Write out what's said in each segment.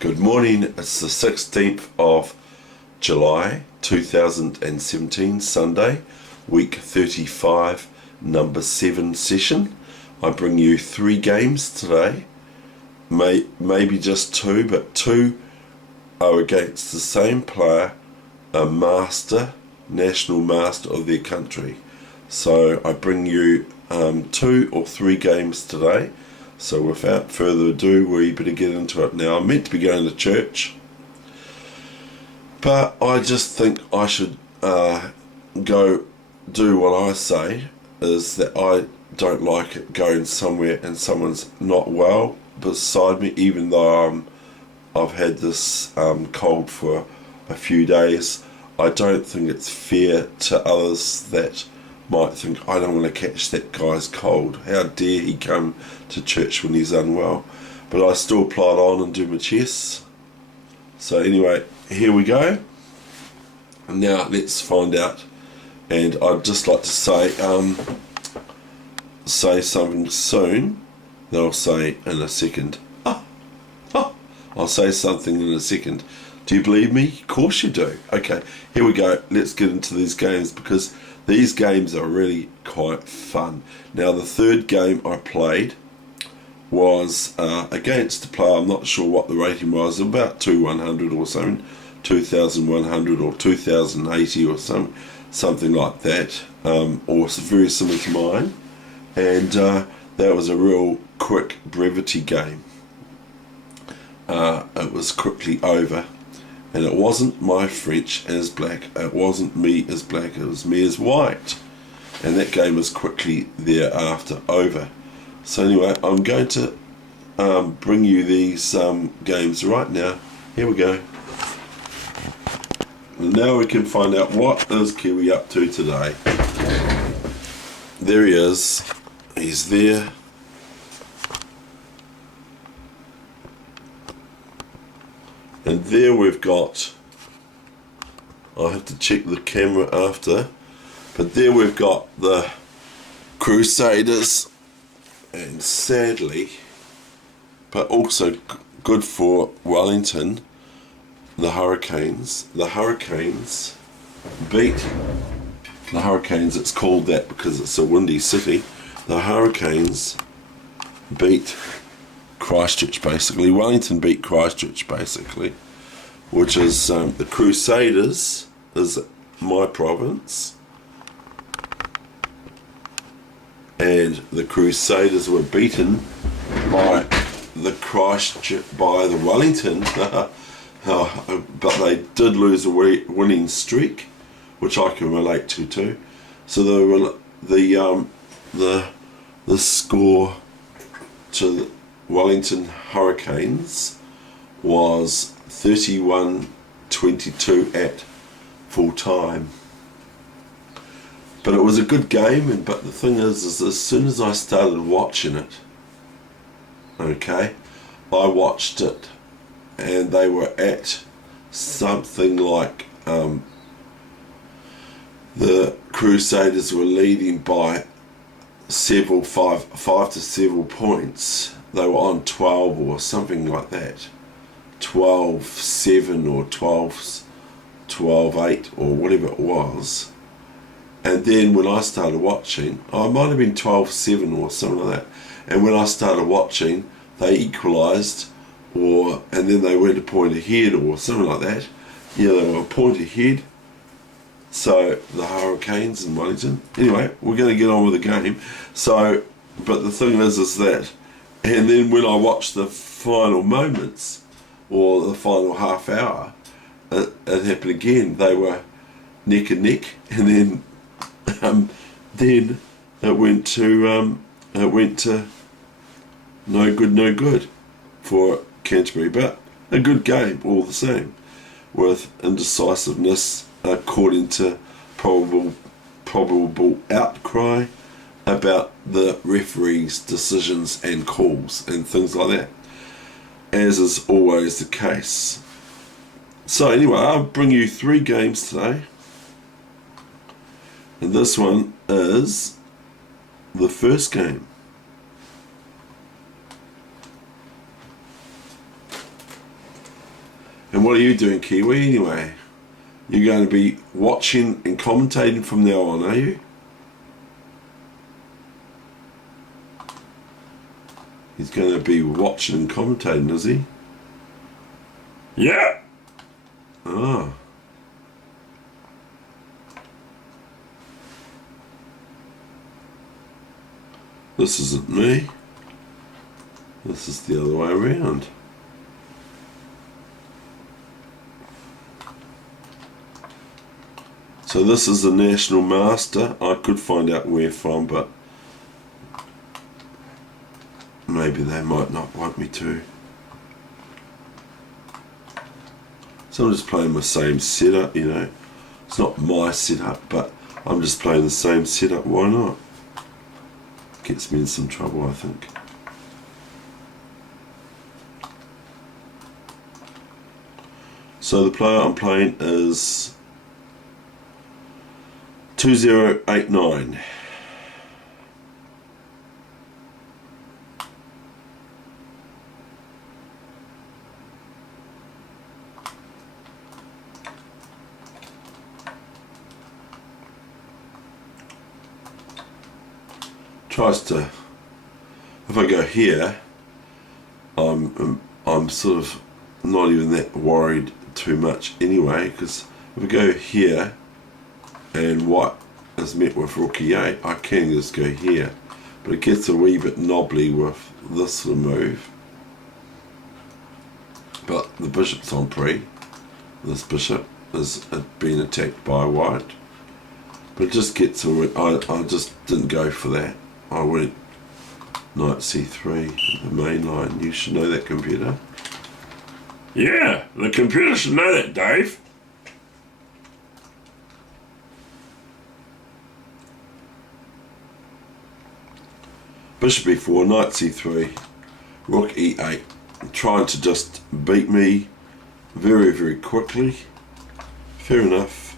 Good morning, it's the 16th of July 2017, Sunday, week 35, number 7 session. I bring you 3 games today, maybe just 2, but 2 are against the same player, a master, national master of their country. So I bring you 2 or 3 games today. So without further ado, we better get into it now. I'm meant to be going to church, but I just think I should go do what I say, is that I don't like it going somewhere and someone's not well beside me, even though I've had this cold for a few days. I don't think it's fair to others that might think, I don't want to catch that guy's cold. How dare he come to church when he's unwell? But I still plod on and do my chess. So anyway, here we go. Now let's find out. And I'd just like to say something soon that I'll say in a second. I'll say something in a second. Do you believe me? Of course you do. Okay, here we go. Let's get into these games, because these games are really quite fun. Now, the third game I played was against a player, I'm not sure what the rating was, about 2100 or something, 2100 or 2080 or something like that, or very similar to mine. And that was a real quick brevity game. It was quickly over. And it wasn't my French as black, it wasn't me as black, it was me as white. And that game was quickly thereafter over. So anyway, I'm going to bring you these games right now. Here we go. And now we can find out what is Kiwi up to today. There he is. He's there. And there we've got, I have to check the camera after, but there we've got the Crusaders, and sadly, but also good for Wellington, the Hurricanes. The Hurricanes beat, it's called that because it's a windy city. The Hurricanes beat Christchurch, basically. Wellington beat Christchurch, basically, which is the Crusaders is my province, and the Crusaders were beaten by the Wellington, but they did lose a winning streak, which I can relate to too. So the score to the Wellington Hurricanes was 31-22 at full time. But it was a good game, but the thing is as soon as I started watching it, okay, I watched it, and they were at something like the Crusaders were leading by five to several points. They were on 12 or something like that, 12-7 or 12-8 or whatever it was. And then when I started watching, it might have been 12-7 or something like that. And when I started watching, they equalised, and then they went a point ahead or something like that. Yeah, they were a point ahead. So the Hurricanes in Wellington. Anyway, we're going to get on with the game. So, but the thing is that. And then when I watched the final moments, or the final half hour, it happened again. They were neck and neck, and then it went to no good for Canterbury, but a good game all the same, with indecisiveness according to probable outcry about the referees' decisions and calls and things like that, as is always the case. So anyway, I'll bring you 3 games today, and this one is the first game. And what are you doing, Kiwi, anyway? You're going to be watching and commentating from now on, are you? He's going to be watching and commentating, is he? Yeah. Ah. This isn't me. This is the other way around. So this is the National Master. I could find out where from, but maybe they might not want me to. So I'm just playing my same setup, you know. It's not my setup, but I'm just playing the same setup. Why not? Gets me in some trouble, I think. So the player I'm playing is 2089. Tries to, if I go here, I'm sort of not even that worried too much anyway, because if I go here and white is met with rook e8, I can just go here, but it gets a wee bit knobbly with this sort of move. But the bishop's on pre. This bishop is being attacked by white, but it just gets a I just didn't go for that. I went knight c3, the main line. You should know that, computer. Yeah, the computer should know that, Dave. Bishop e4, knight c3, rook e8, trying to just beat me very, very quickly. Fair enough.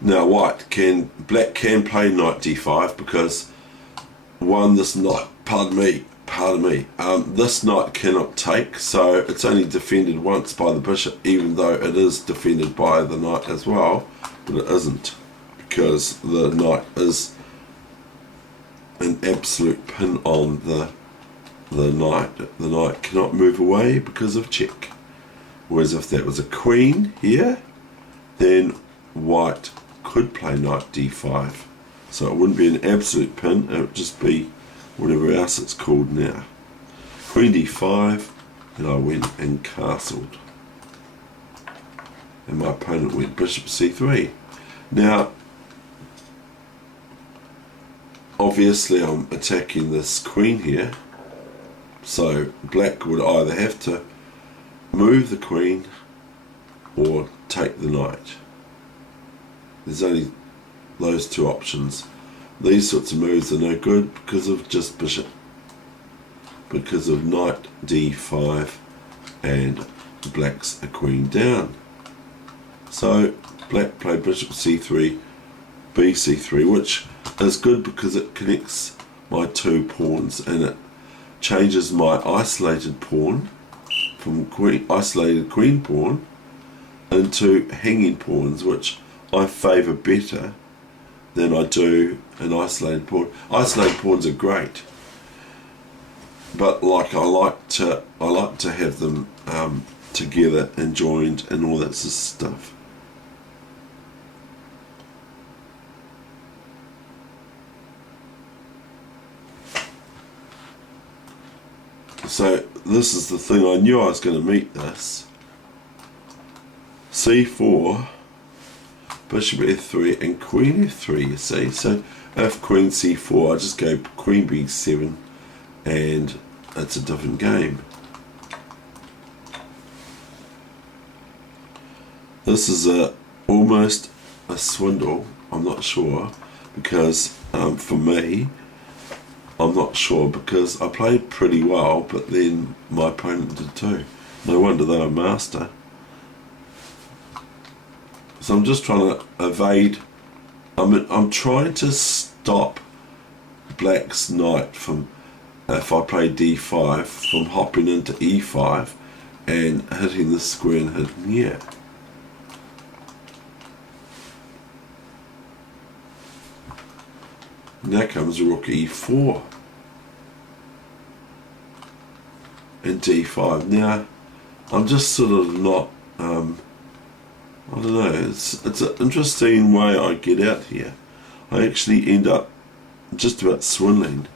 Now black can play knight d5 because one, this knight, pardon me, this knight cannot take, so it's only defended once by the bishop, even though it is defended by the knight as well, but it isn't, because the knight is an absolute pin on the knight. The knight cannot move away because of check. Whereas if that was a queen here, then white could play knight d5, so it wouldn't be an absolute pin, it would just be whatever else it's called now. Queen d5, and I went and castled, and my opponent went bishop c3. Now obviously I'm attacking this queen here, so black would either have to move the queen or take the knight. There's only those two options. These sorts of moves are no good because of just bishop, because of knight d5 and black's a queen down. So black played bishop c3, bc3, which is good because it connects my two pawns and it changes my isolated pawn from isolated queen pawn into hanging pawns, which I favour better than I do an isolated pawn. Isolated pawns are great, but like I like to have them together and joined and all that sort of stuff. So this is the thing, I knew I was going to meet this. c4, bishop f3 and queen f3, you see. So if queen c4, I just go queen b7 and it's a different game. This is almost a swindle, I'm not sure, because for me, I'm not sure, because I played pretty well, but then my opponent did too. No wonder they're a master. So I'm just trying to evade. I'm trying to stop black's knight from, if I play d5, from hopping into e5 and hitting this square and hitting here. Now comes rook e4 and d5. Now I'm just sort of not, I don't know, it's an interesting way I get out here. I actually end up just about swindling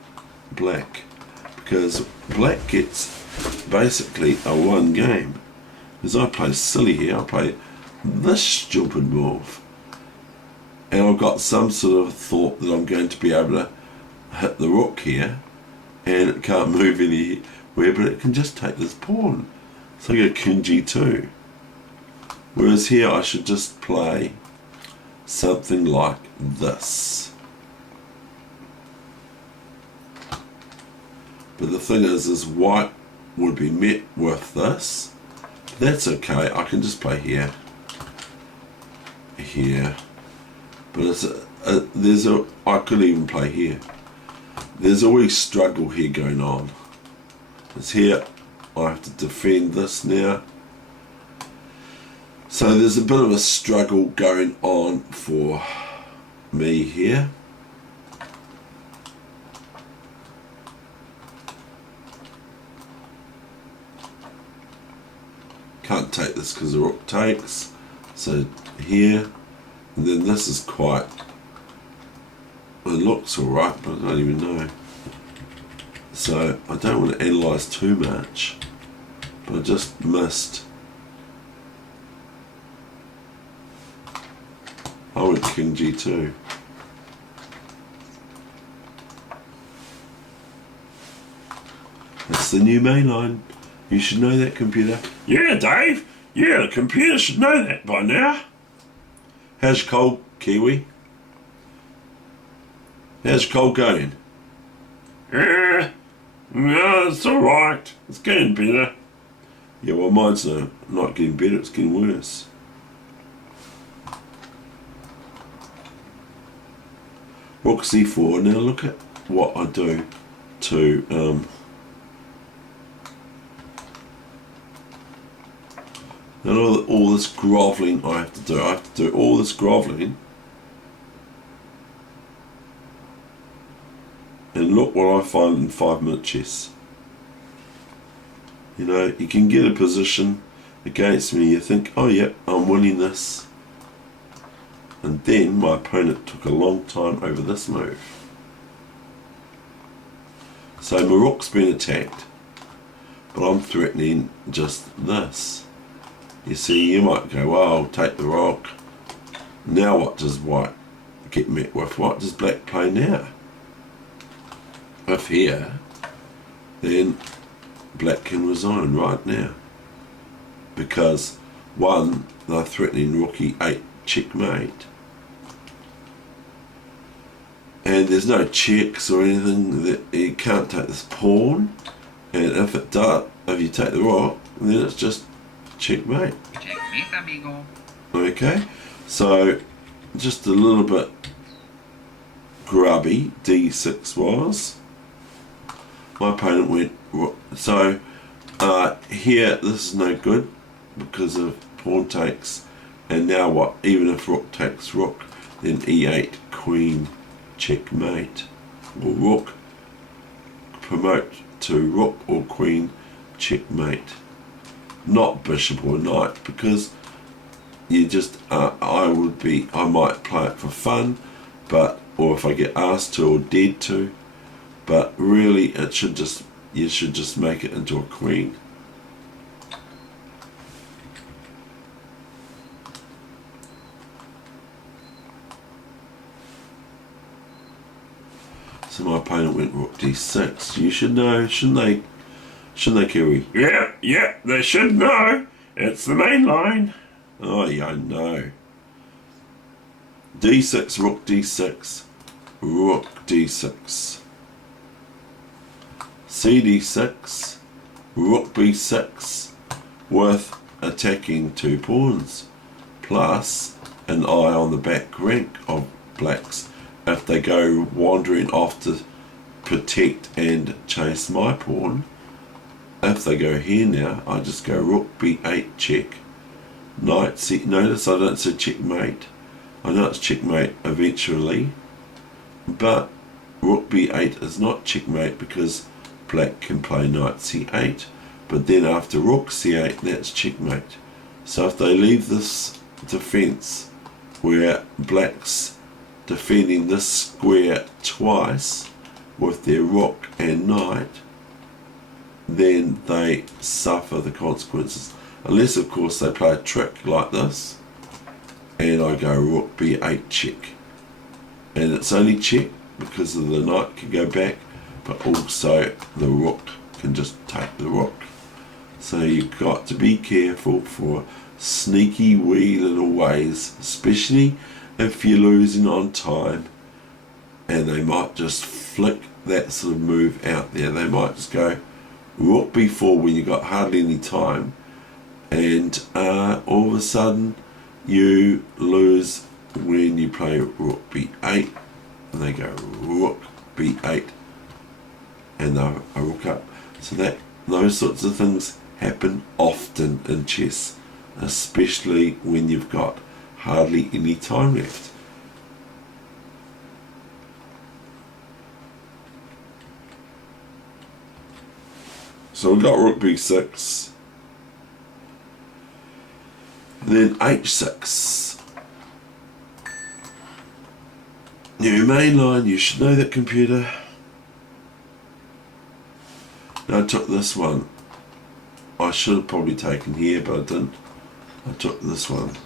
black, because black gets basically a one game. Because I play silly here, I play this stupid move. And I've got some sort of thought that I'm going to be able to hit the rook here, and it can't move anywhere, but it can just take this pawn. So I go king g2. Whereas here I should just play something like this. But the thing is white would be met with this. That's okay, I can just play here. Here. But I could even play here. There's always struggle here going on. It's here, I have to defend this now. So there's a bit of a struggle going on for me here. Can't take this because the rook takes. So here, and then this is quite, it looks alright, but I don't even know. So I don't want to analyse too much, but I just missed. I went king g2. That's the new main line. You should know that, computer. Yeah, Dave. Yeah, the computer should know that by now. How's your cold, Kiwi? How's your cold going? No, it's alright. It's getting better. Yeah, well, mine's not getting better, it's getting worse. Rook c4. Now look at what I do to and all this grovelling I have to do. I have to do all this grovelling, and look what I find in 5-minute chess. You know, you can get a position against me, you think, oh yeah, I'm winning this, and then my opponent took a long time over this move. So my rook's been attacked, but I'm threatening just this. You see, you might go, well, I'll take the rook. Now what does white get met with? What does black play now? If here, then black can resign right now. Because, one, they're threatening rook e8 checkmate. And there's no checks or anything, that you can't take this pawn. And if it does, if you take the rook, then it's just checkmate. Checkmate, amigo. Okay, so just a little bit grubby, d6 was. My opponent went, so here this is no good because of pawn takes, and now what, even if rook takes rook, then e8 queen checkmate, or rook promote to rook or queen checkmate. Not bishop or knight, because you just I might play it for fun, but or if I get asked to or dared to, but really you should just make it into a queen. So my opponent went rook d6. You should know, shouldn't they? Shouldn't they, Kiwi? Yeah, they should know. It's the main line. Oh yeah, I know. d6, rook d6, rook d6, cd6, rook b6, with attacking 2 pawns, plus an eye on the back rank of blacks if they go wandering off to protect and chase my pawn. If they go here now, I just go rook b8 check, knight c. Notice I don't say checkmate. I know it's checkmate eventually, but rook b8 is not checkmate because black can play knight c8, but then after rook c8 that's checkmate. So if they leave this defense where black's defending this square twice with their rook and knight, then they suffer the consequences. Unless of course they play a trick like this and I go rook b8 check, and it's only check because of the knight can go back, but also the rook can just take the rook. So you've got to be careful for sneaky wee little ways, especially if you're losing on time, and they might just flick that sort of move out there. They might just go rook b4 when you've got hardly any time, and all of a sudden you lose when you play rook b8, and they go rook b8 and they're a rook up. So that those sorts of things happen often in chess, especially when you've got hardly any time left. So we've got rook b6, then h6. New main line, you should know that, computer. Now I took this one. I should have probably taken here, but I didn't. I took this one.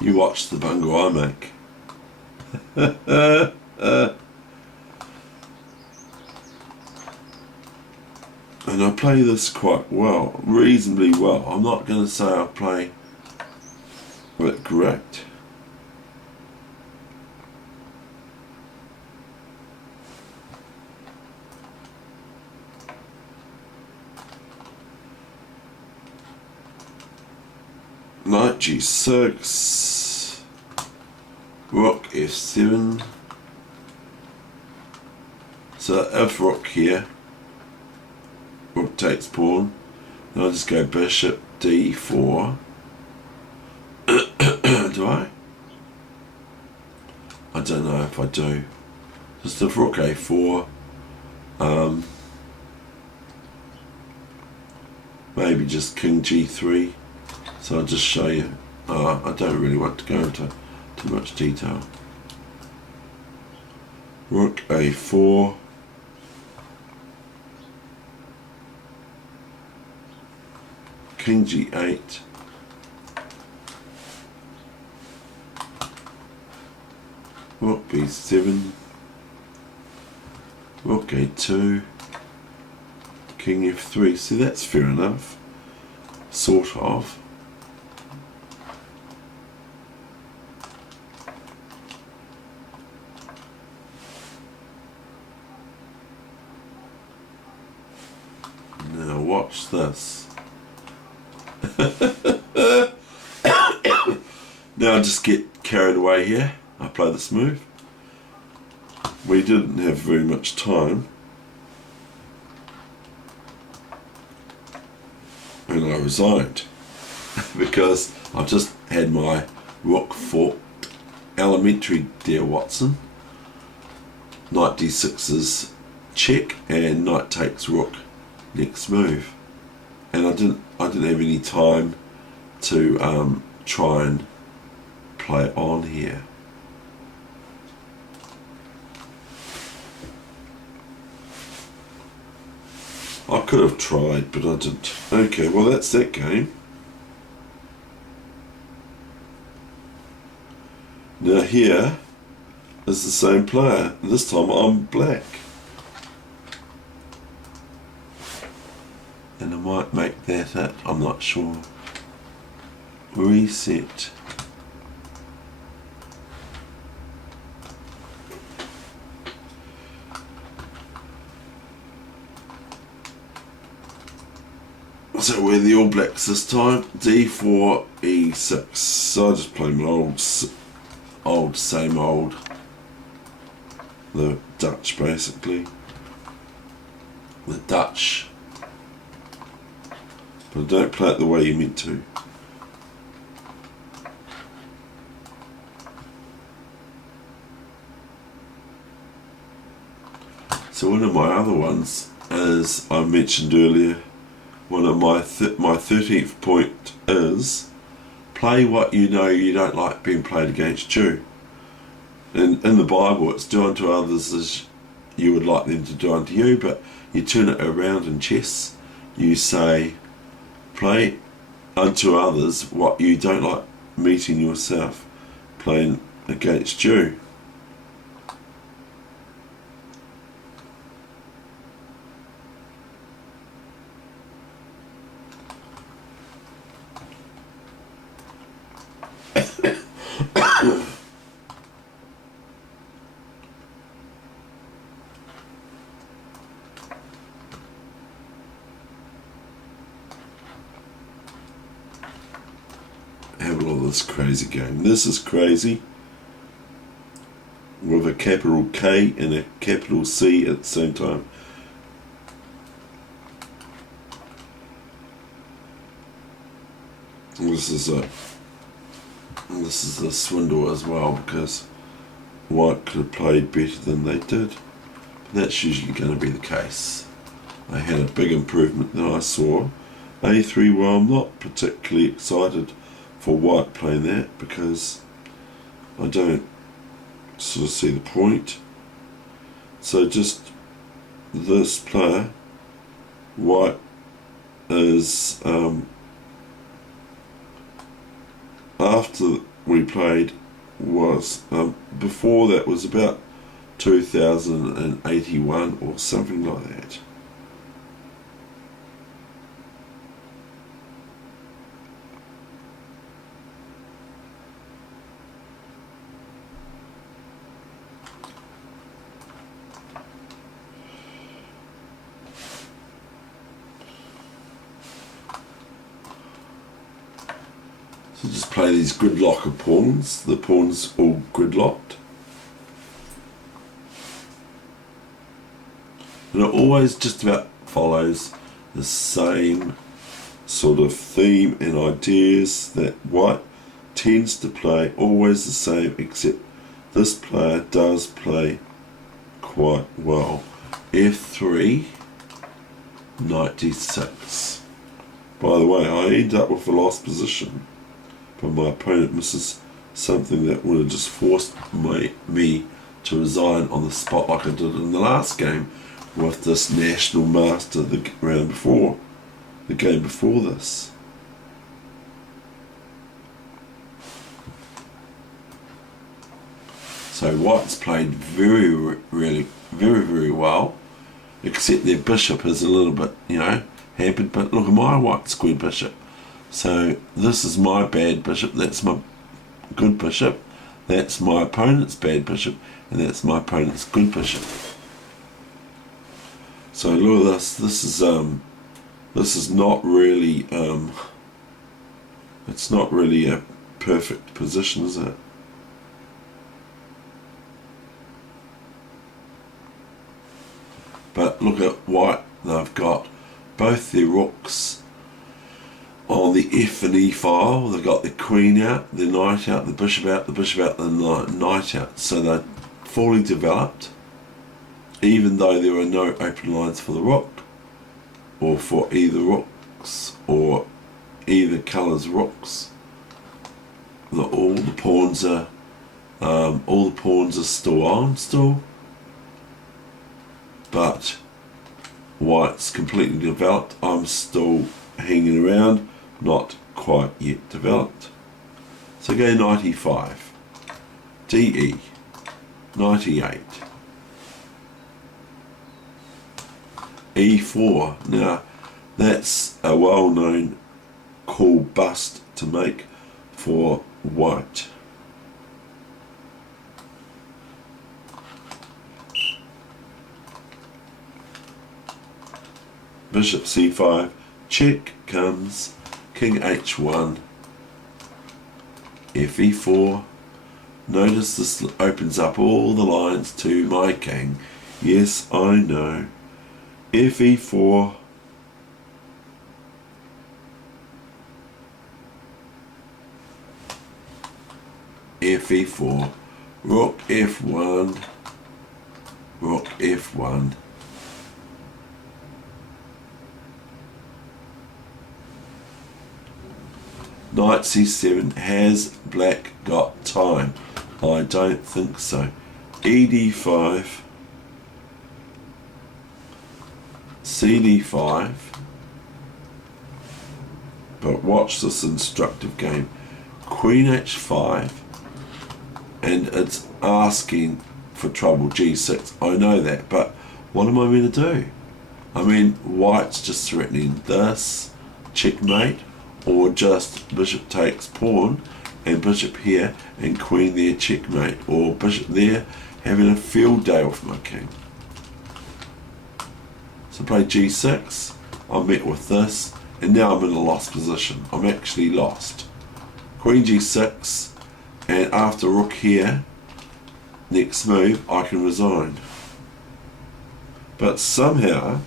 You watch the bungle I make. And I play this quite well, reasonably well. I'm not going to say I play it great. Knight g6, rook f7. So if rook here, rook takes pawn, then I'll just go bishop d4. Do I? I don't know if I do. Just if rook a4, maybe just king g3. So I'll just show you. I don't really want to go into too much detail. Rook a4. King g8. Rook b7. Rook a2. King f3. See, that's fair enough. Sort of. Now watch this. Now I just get carried away here. I play this move. We didn't have very much time, and I resigned because I've just had my rook forked elementary, dear Watson. Knight d6 is check, and knight takes rook next move, and I didn't have any time to try and play on here. I could have tried, but I didn't. Okay, well that's that game. Now here is the same player. This time I'm black. And I might make that it, I'm not sure. Reset. So we're the All Blacks this time. D4, E6. So I just play my same old. The Dutch, basically. The Dutch. But don't play it the way you're meant to. So one of my other ones, as I mentioned earlier, one of my 13th point is play what you know you don't like being played against you. In the Bible, it's do unto others as you would like them to do unto you, but you turn it around in chess. You say, play unto others what you don't like meeting yourself playing against you. Have a look at this crazy game. This is crazy. With a capital K and a capital C at the same time. This is a swindle as well, because White could have played better than they did. But that's usually going to be the case. They had a big improvement than I saw. A3, well, I'm not particularly excited for White playing that, because I don't sort of see the point. So just this player, White, is after we played was before that was about 2081 or something like that. So just play these gridlock of pawns. The pawns all gridlocked. And it always just about follows the same sort of theme and ideas that White tends to play, always the same, except this player does play quite well. F3, knight d6. By the way, I end up with a lost position, but my opponent misses something that would have just forced me to resign on the spot like I did in the last game with this National Master the round before, the game before this. So White's played very well, except their bishop is a little bit, hampered, but look at my white square bishop. So this is my bad bishop, that's my good bishop, that's my opponent's bad bishop, and that's my opponent's good bishop. So look at this is not really it's not really a perfect position, is it? But look at White, they've got both their rooks on the F and E file. They've got the queen out, the knight out, the bishop out, the bishop out, the knight out. So they're fully developed, even though there are no open lines for the rook, or for either rooks, or either colour's rooks. All the pawns are still on still, but White's completely developed. I'm still hanging around, not quite yet developed. So go knight e5, DE, knight e8, e4. Now that's a well-known cool bust to make for White. Bishop c5, check comes king h1, fe4. Notice this opens up all the lines to my king. Yes, I know. fe4. fe4. Rook f1. Rook f1. Knight c7. Has black got time? I don't think so. ed5. cd5. But watch this instructive game. Queen h5. And it's asking for trouble. g6. I know that, but what am I meant to do? I mean, white's just threatening this. Checkmate. Or just bishop takes pawn and bishop here and queen there, checkmate. Or bishop there, having a field day with my king. So play g6. I'm met with this, and now I'm in a lost position. I'm actually lost. Queen g6, and after rook here, next move, I can resign. But somehow,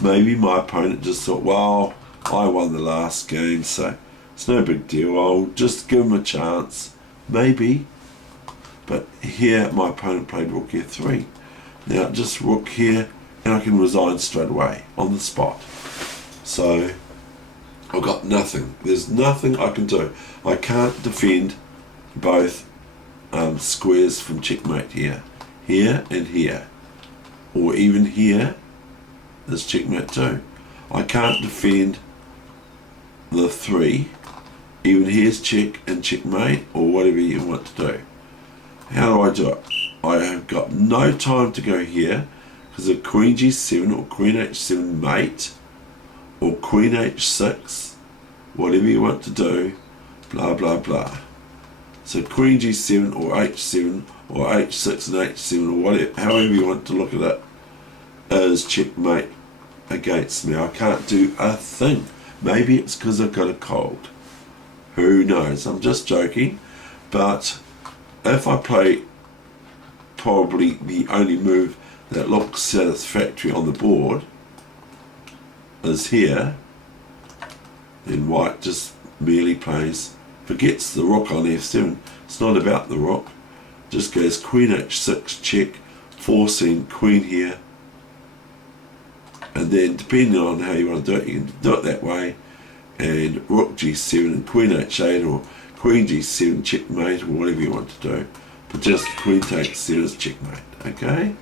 maybe my opponent just thought, well, I won the last game, so it's no big deal. I'll just give him a chance. Maybe. But here, my opponent played rook f3. Now, just rook here, and I can resign straight away, on the spot. So, I've got nothing. There's nothing I can do. I can't defend both squares from checkmate here. Here and here. Or even here is checkmate too. I can't defend the 3. Even here's check and checkmate, or whatever you want to do. How do I do it? I have got no time to go here, because of queen g7 or queen h7 mate, or queen h6, whatever you want to do, blah blah blah. So queen g7 or h7 or h6 and h7 or whatever, however you want to look at it, is checkmate against me. I can't do a thing. Maybe it's because I've got a cold. Who knows? I'm just joking. But if I play probably the only move that looks satisfactory on the board is here, then white just merely plays, forgets the rook on f7. It's not about the rook. Just goes queen h6 check, forcing queen here. And then depending on how you want to do it, you can do it that way, and rook g7 and queen h8 or queen g7 checkmate or whatever you want to do, but just queen takes 7 is checkmate. Okay,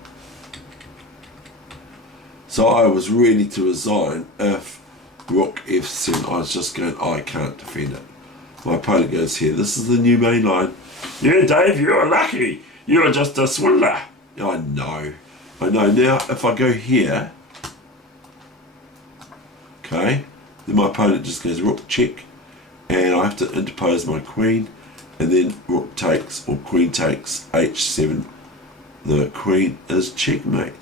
so I was ready to resign if rook f7. I was just going, I can't defend it. My opponent goes here. This is the new main line. Yeah, Dave, you're lucky. You're just a swindler. I know. Now if I go here, okay, then my opponent just goes rook check, and I have to interpose my queen, and then rook takes or queen takes h7. The queen is checkmate.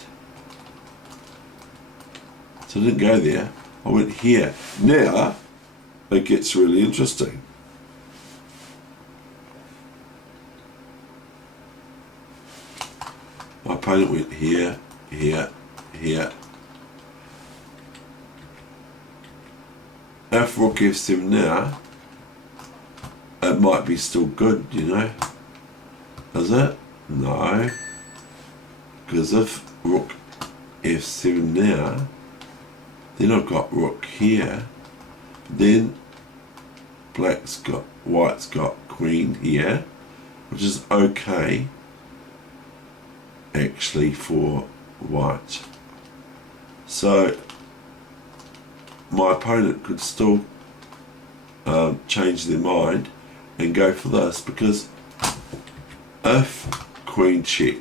So I didn't go there. I went here. Now it gets really interesting. My opponent went here, here, here. If rook f7 now, it might be still good, you know. Is it? No. Because if rook f7 now, then I've got rook here, then white's got queen here, which is okay actually for white. So my opponent could still change their mind and go for this, because if queen check,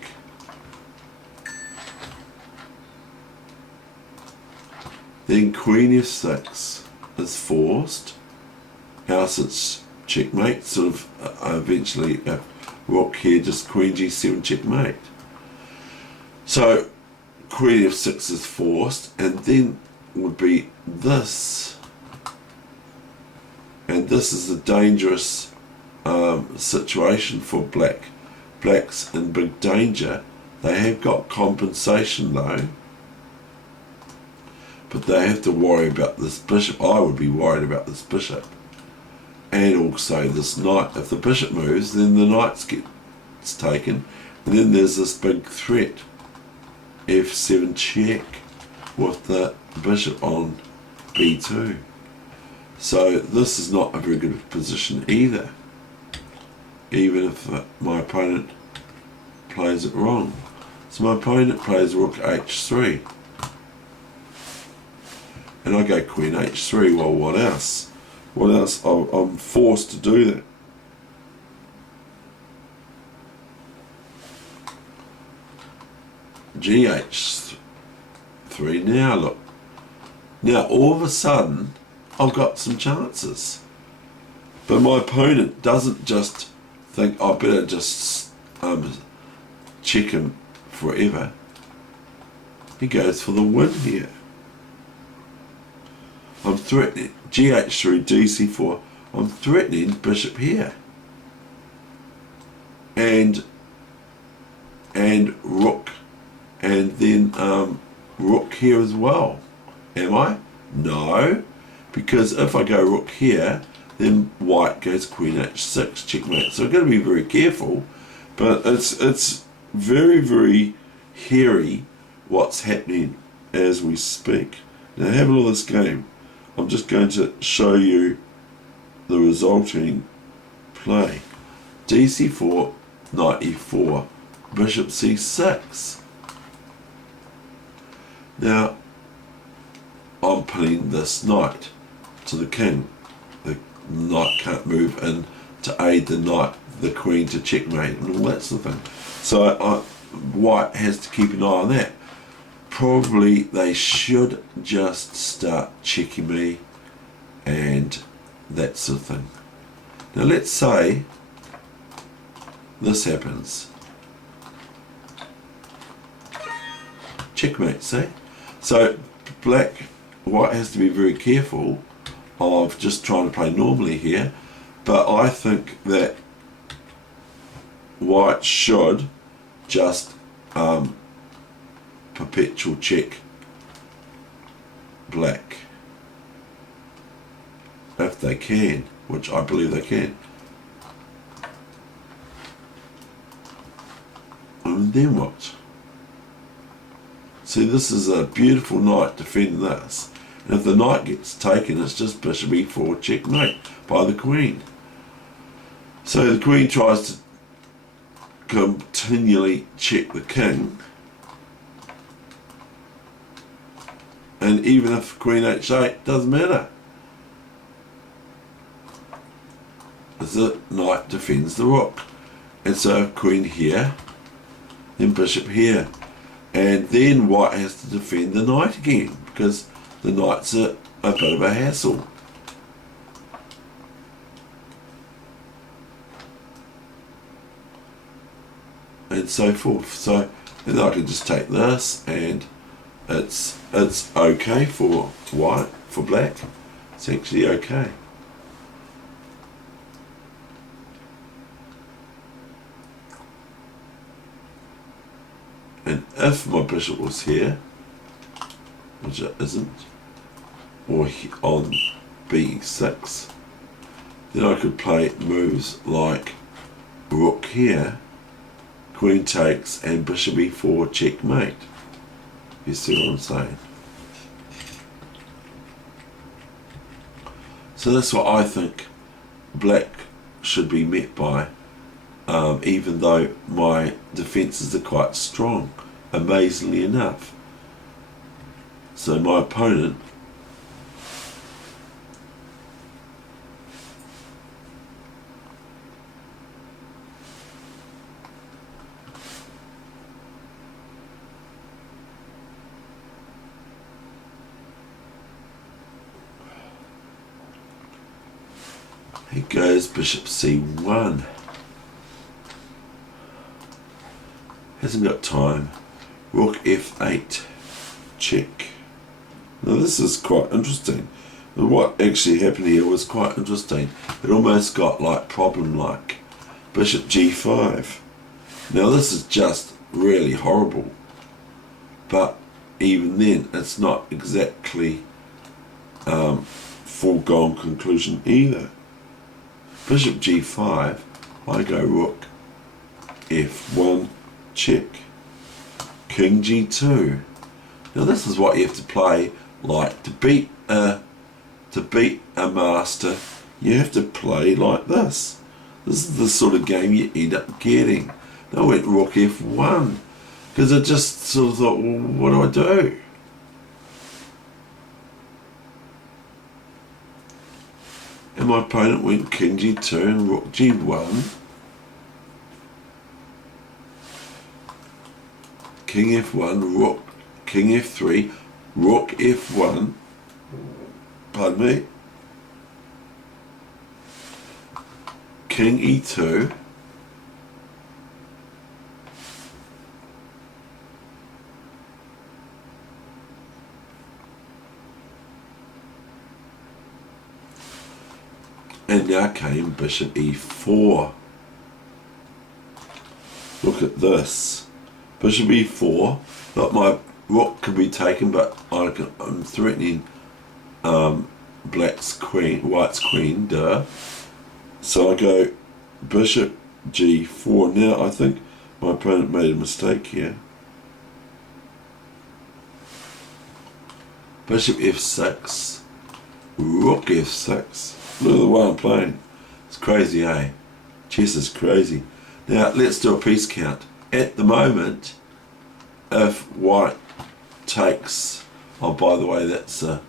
then queen f6 is forced. House it's checkmate, sort of eventually rook here, just queen g7 checkmate. So queen f6 is forced, and then would be this. And this is a dangerous situation for black. Black's in big danger. They have got compensation though, but they have to worry about this bishop. I would be worried about this bishop, and also this knight. If the bishop moves, then the knight gets taken, and then there's this big threat, f7 check, with the bishop on b2. So this is not a very good position either, even if my opponent plays it wrong. So my opponent plays rook h3, and I go queen h3. Well, what else? What else? I'm forced to do that. gh3. Now look. Now all of a sudden I've got some chances. But my opponent doesn't just think I better just check him forever. He goes for the win here. I'm threatening gh3, dc4. I'm threatening bishop here. And rook. And then rook here as well. Am I? No. Because if I go rook here, then white goes queen h6, checkmate. So I've got to be very careful. But it's very, very hairy what's happening as we speak. Now have a look at this game. I'm just going to show you the resulting play. dc4, knight e4, bishop c6. Now I'm putting this knight to the king. The knight can't move in to aid the knight, the queen to checkmate and all that sort of thing. So white has to keep an eye on that. Probably they should just start checking me and that sort of thing. Now let's say this happens. Checkmate, see? So white has to be very careful of just trying to play normally here, but I think that white should just perpetual check black if they can, which I believe they can. And then what? See, this is a beautiful knight defending this. And if the knight gets taken, it's just bishop e4 checkmate by the queen. So the queen tries to continually check the king. And even if queen h8, doesn't matter. As the knight defends the rook. And so queen here, then bishop here. And then white has to defend the knight again, because the knight's a bit of a hassle. And so forth. So then I can just take this, and it's okay for white, for black. It's actually okay. And if my bishop was here, which it isn't, or on b6, then I could play moves like rook here, queen takes, and bishop e4 checkmate. You see what I'm saying? So that's what I think black should be met by, even though my defences are quite strong, amazingly enough. So my opponent he goes bishop c1. Hasn't got time. Rook f8 check. Now this is quite interesting. And what actually happened here was quite interesting. It almost got like problem-like. Bishop g5. Now this is just really horrible. But even then, it's not exactly foregone conclusion either. Bishop g5, I go rook f1, check. King g2. Now this is what you have to play. Like to beat a master, you have to play like this. This is the sort of game you end up getting. I went rook f1 because I just sort of thought, well, what do I do? And my opponent went king g2 and rook g1. King f1, rook, king f3, rook f1, pardon me, king e2, and now came bishop e4. Look at this. Bishop e4. Look, my rook can be taken, but I'm threatening white's queen, duh. So I go bishop g4. Now I think my opponent made a mistake here. Bishop f6. Rook f6. Look at the way I'm playing. It's crazy, eh? Chess is crazy. Now let's do a piece count. At the moment, if white takes, oh by the way, that's a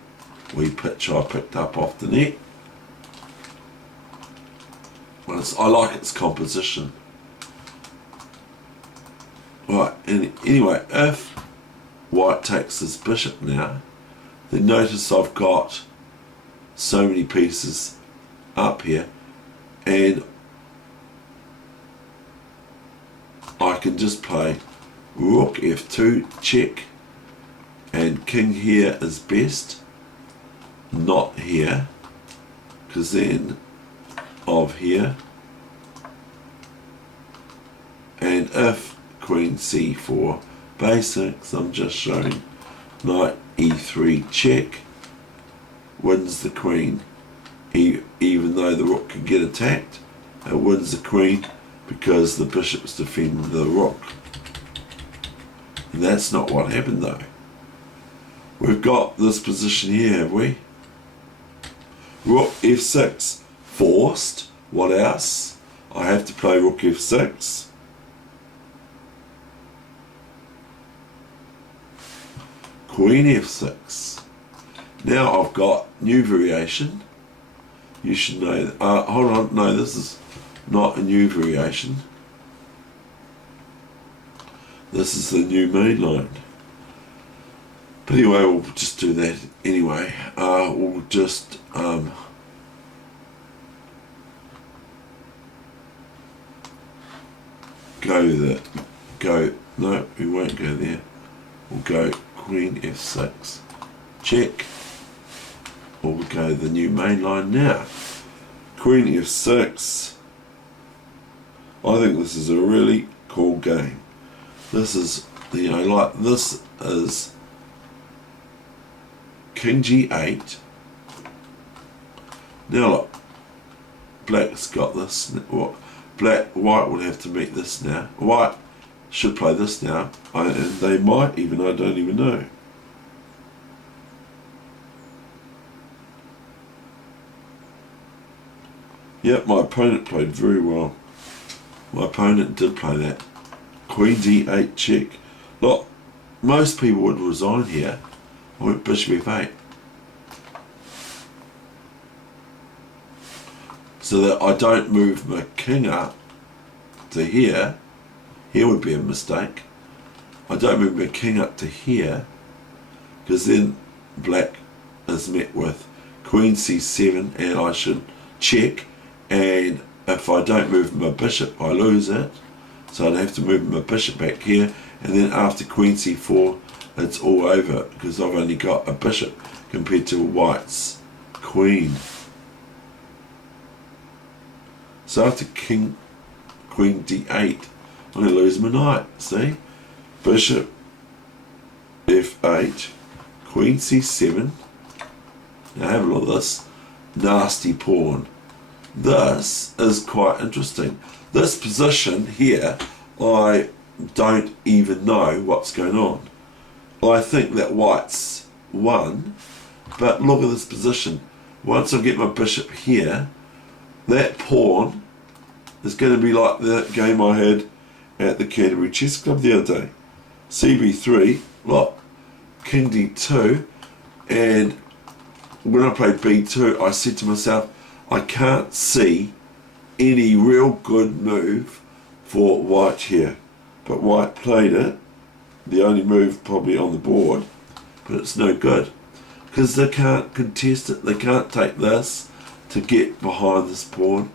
wee picture I picked up off the net. Well, I like its composition. Right, and anyway, if white takes this bishop now, then notice I've got so many pieces up here, and I can just play rook f2, check, and king here is best, not here, because then of here, and if queen c4 basics, I'm just showing knight e3 check, wins the queen, even though the rook can get attacked, it wins the queen because the bishops defend the rook. And that's not what happened though. We've got this position here, have we? Rook f6, forced. What else? I have to play rook f6. Queen f6. Now I've got new variation. You should know that. Hold on, no, this is not a new variation. This is the new main line. But anyway, we'll just do that anyway. We'll just no, we won't go there. We'll go queen f6, check, or we'll go the new main line now. Queen f6. I think this is a really cool game. This is, you know, like this is king g8. Now look, black's got this. White will have to meet this now. White should play this now, and they might even, I don't even know. Yep, my opponent played very well. My opponent did play that. Queen d8 check. Look, most people would resign here. I went bishop f8. So that I don't move my king up to here. Here would be a mistake. I don't move my king up to here, because then black is met with queen c7, and I should check, and if I don't move my bishop I lose it, so I'd have to move my bishop back here, and then after queen c4 it's all over because I've only got a bishop compared to white's queen. So after queen d8, I'm going to lose my knight. See? Bishop f8, queen c7. Now have a look at this nasty pawn. This is quite interesting. This position here, I don't even know what's going on. I think that white's won, but look at this position. Once I get my bishop here, that pawn is going to be like the game I had at the KIWI Chess Club the other day. cb3, look, king d2, and when I played b2, I said to myself, I can't see any real good move for white here. But white played it, the only move probably on the board, but it's no good. Because they can't contest it, they can't take this to get behind this pawn,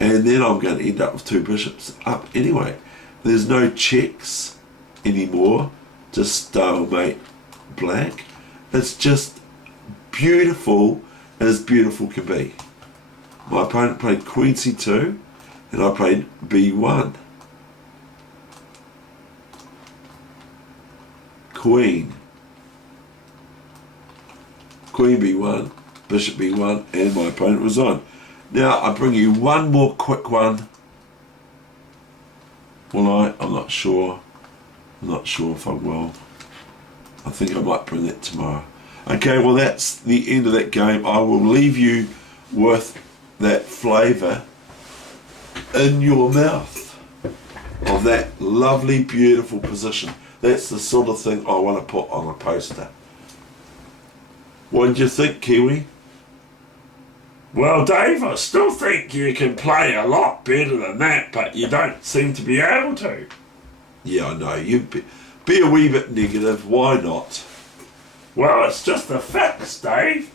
and then I'm going to end up with two bishops up anyway. There's no checks anymore, just stalemate black. It's just beautiful as beautiful can be. My opponent played queen c2 and I played b1. Queen b1, bishop b1, and my opponent was on. Now I bring you one more quick one. Will I? I'm not sure. I'm not sure if I will. I think I might bring that tomorrow. Okay, well that's the end of that game. I will leave you with that flavour in your mouth of that lovely, beautiful position. That's the sort of thing I want to put on a poster. What did you think, Kiwi? Well, Dave, I still think you can play a lot better than that, but you don't seem to be able to. Yeah, I know. You be a wee bit negative. Why not? Well, it's just the facts, Dave.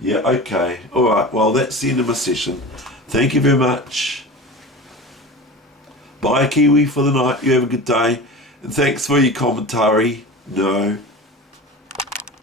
Yeah, okay. All right, well, that's the end of my session. Thank you very much. Bye, Kiwi, for the night. You have a good day. And thanks for your commentary. No.